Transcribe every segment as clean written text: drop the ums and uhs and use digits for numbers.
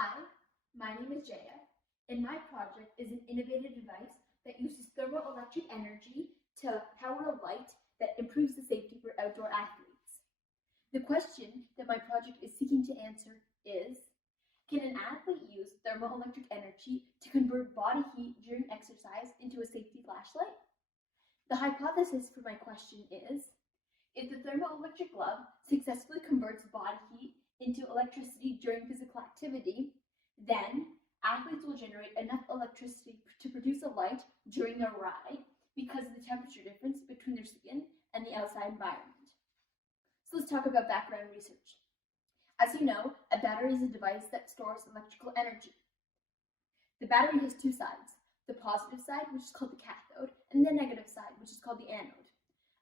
Hi, my name is Jaya, and my project is an innovative device that uses thermoelectric energy to power a light that improves the safety for outdoor athletes. The question that my project is seeking to answer is, can an athlete use thermoelectric energy to convert body heat during exercise into a safety flashlight? The hypothesis for my question is, if the thermoelectric glove successfully converts body heat into electricity during physical activity, then athletes will generate enough electricity to produce a light during their ride because of the temperature difference between their skin and the outside environment. So let's talk about background research. As you know, a battery is a device that stores electrical energy. The battery has two sides, the positive side, which is called the cathode, and the negative side, which is called the anode.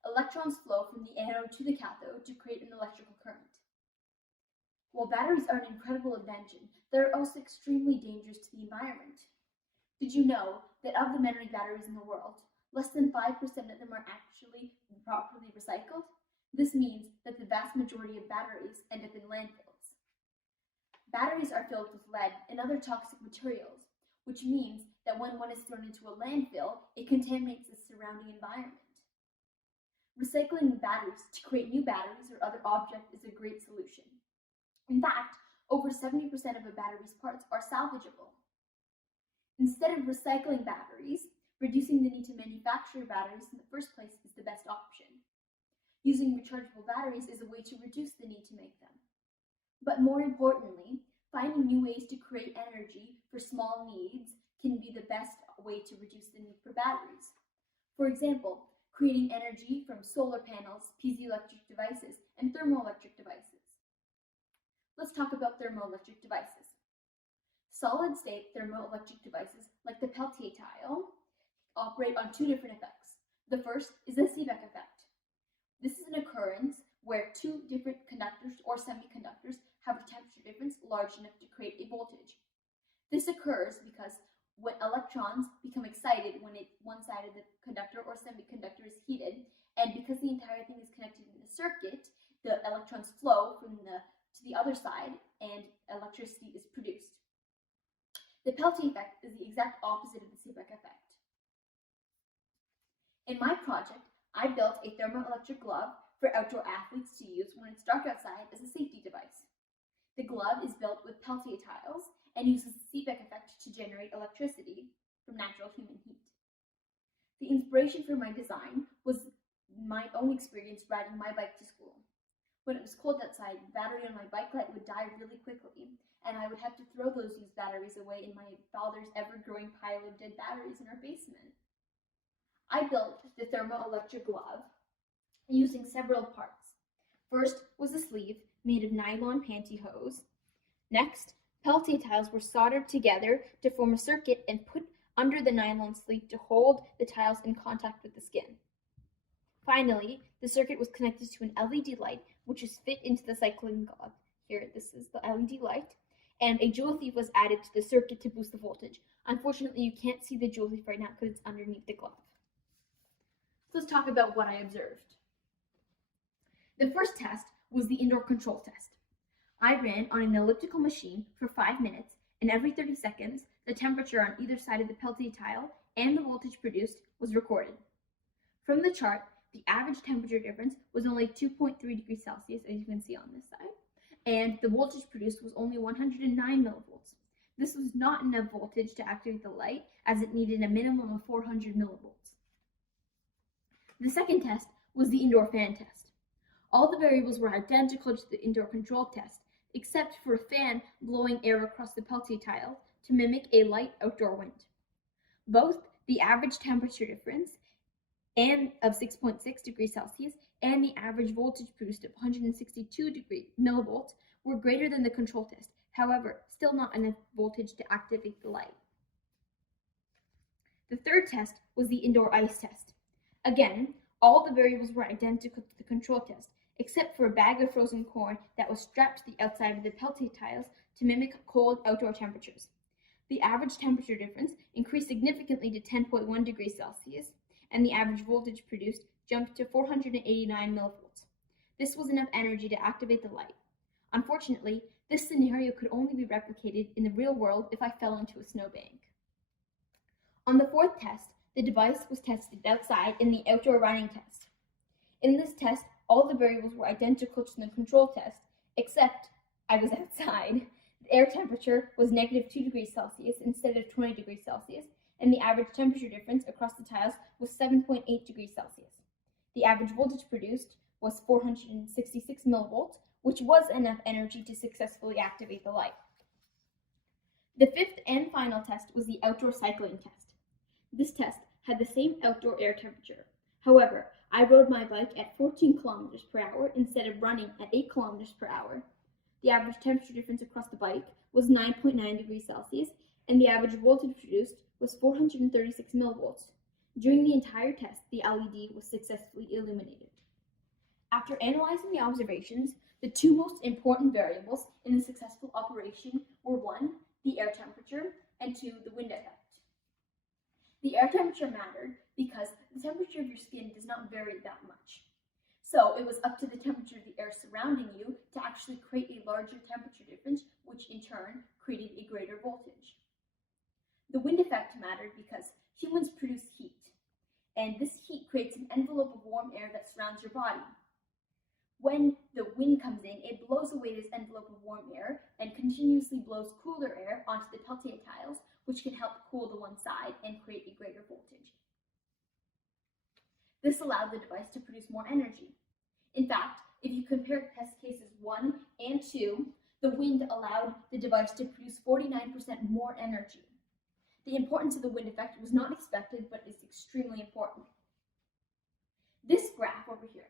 Electrons flow from the anode to the cathode to create an electrical current. While batteries are an incredible invention, they're also extremely dangerous to the environment. Did you know that of the many batteries in the world, less than 5% of them are actually properly recycled? This means that the vast majority of batteries end up in landfills. Batteries are filled with lead and other toxic materials, which means that when one is thrown into a landfill, it contaminates the surrounding environment. Recycling batteries to create new batteries or other objects is a great solution. In fact, over 70% of a battery's parts are salvageable. Instead of recycling batteries, reducing the need to manufacture batteries in the first place is the best option. Using rechargeable batteries is a way to reduce the need to make them. But more importantly, finding new ways to create energy for small needs can be the best way to reduce the need for batteries. For example, creating energy from solar panels, piezoelectric devices, and thermoelectric devices. Let's talk about thermoelectric devices. Solid-state thermoelectric devices, like the Peltier tile, operate on two different effects. The first is the Seebeck effect. This is an occurrence where two different conductors or semiconductors have a temperature difference large enough to create a voltage. This occurs because when electrons become excited when one side of the conductor or semiconductor is heated, and because the entire thing is connected in a circuit, the electrons flow from to the other side and electricity is produced. The Peltier effect is the exact opposite of the Seebeck effect. In my project, I built a thermoelectric glove for outdoor athletes to use when it's dark outside as a safety device. The glove is built with Peltier tiles and uses the Seebeck effect to generate electricity from natural human heat. The inspiration for my design was my own experience riding my bike to school. When it was cold outside, the battery on my bike light would die really quickly, and I would have to throw those used batteries away in my father's ever-growing pile of dead batteries in our basement. I built the thermoelectric glove using several parts. First was a sleeve made of nylon pantyhose. Next, Peltier tiles were soldered together to form a circuit and put under the nylon sleeve to hold the tiles in contact with the skin. Finally, the circuit was connected to an LED light, which is fit into the cycling glove. Here, this is the LED light. And a joule thief was added to the circuit to boost the voltage. Unfortunately, you can't see the joule thief right now because it's underneath the glove. So let's talk about what I observed. The first test was the indoor control test. I ran on an elliptical machine for 5 minutes, and every 30 seconds, the temperature on either side of the Peltier tile and the voltage produced was recorded. From the chart, the average temperature difference was only 2.3 degrees Celsius, as you can see on this side, and the voltage produced was only 109 millivolts. This was not enough voltage to activate the light, as it needed a minimum of 400 millivolts. The second test was the indoor fan test. All the variables were identical to the indoor control test, except for a fan blowing air across the Peltier tile to mimic a light outdoor wind. Both the average temperature difference and of 6.6 degrees Celsius and the average voltage produced of 162 millivolts were greater than the control test, however, still not enough voltage to activate the light. The third test was the indoor ice test. Again, all the variables were identical to the control test, except for a bag of frozen corn that was strapped to the outside of the Peltier tiles to mimic cold outdoor temperatures. The average temperature difference increased significantly to 10.1 degrees Celsius, and the average voltage produced jumped to 489 millivolts. This was enough energy to activate the light. Unfortunately, This scenario could only be replicated in the real world if I fell into a snowbank. On the fourth test, the device was tested outside in the outdoor running test. In this test, all the variables were identical to the control test, except I was outside. The air temperature was -2 degrees Celsius instead of 20 degrees Celsius, and the average temperature difference across the tiles was 7.8 degrees Celsius. The average voltage produced was 466 millivolts, which was enough energy to successfully activate the light. The fifth and final test was the outdoor cycling test. This test had the same outdoor air temperature. However, I rode my bike at 14 kilometers per hour instead of running at 8 kilometers per hour. The average temperature difference across the bike was 9.9 degrees Celsius, and the average voltage produced was 436 millivolts. During the entire test, the LED was successfully illuminated. After analyzing the observations, the two most important variables in the successful operation were 1, the air temperature, and 2, the wind effect. The air temperature mattered because the temperature of your skin does not vary that much. So it was up to the temperature of the air surrounding you to actually create a larger temperature difference, which in turn created a greater voltage. The wind effect mattered because humans produce heat, and this heat creates an envelope of warm air that surrounds your body. When the wind comes in, it blows away this envelope of warm air and continuously blows cooler air onto the Peltier tiles, which can help cool the one side and create a greater voltage. This allowed the device to produce more energy. In fact, if you compare test cases 1 and 2, the wind allowed the device to produce 49% more energy. The importance of the wind effect was not expected, but is extremely important. This graph over here,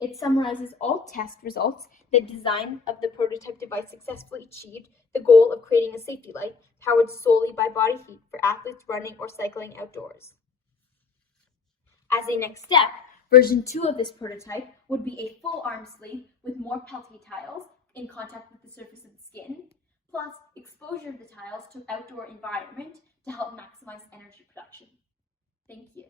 it summarizes all test results. The design of the prototype device successfully achieved the goal of creating a safety light powered solely by body heat for athletes running or cycling outdoors. As a next step, version 2 of this prototype would be a full arm sleeve with more Peltier tiles in contact with the surface of the skin, plus exposure of the tiles to outdoor environment to help maximize energy production. Thank you.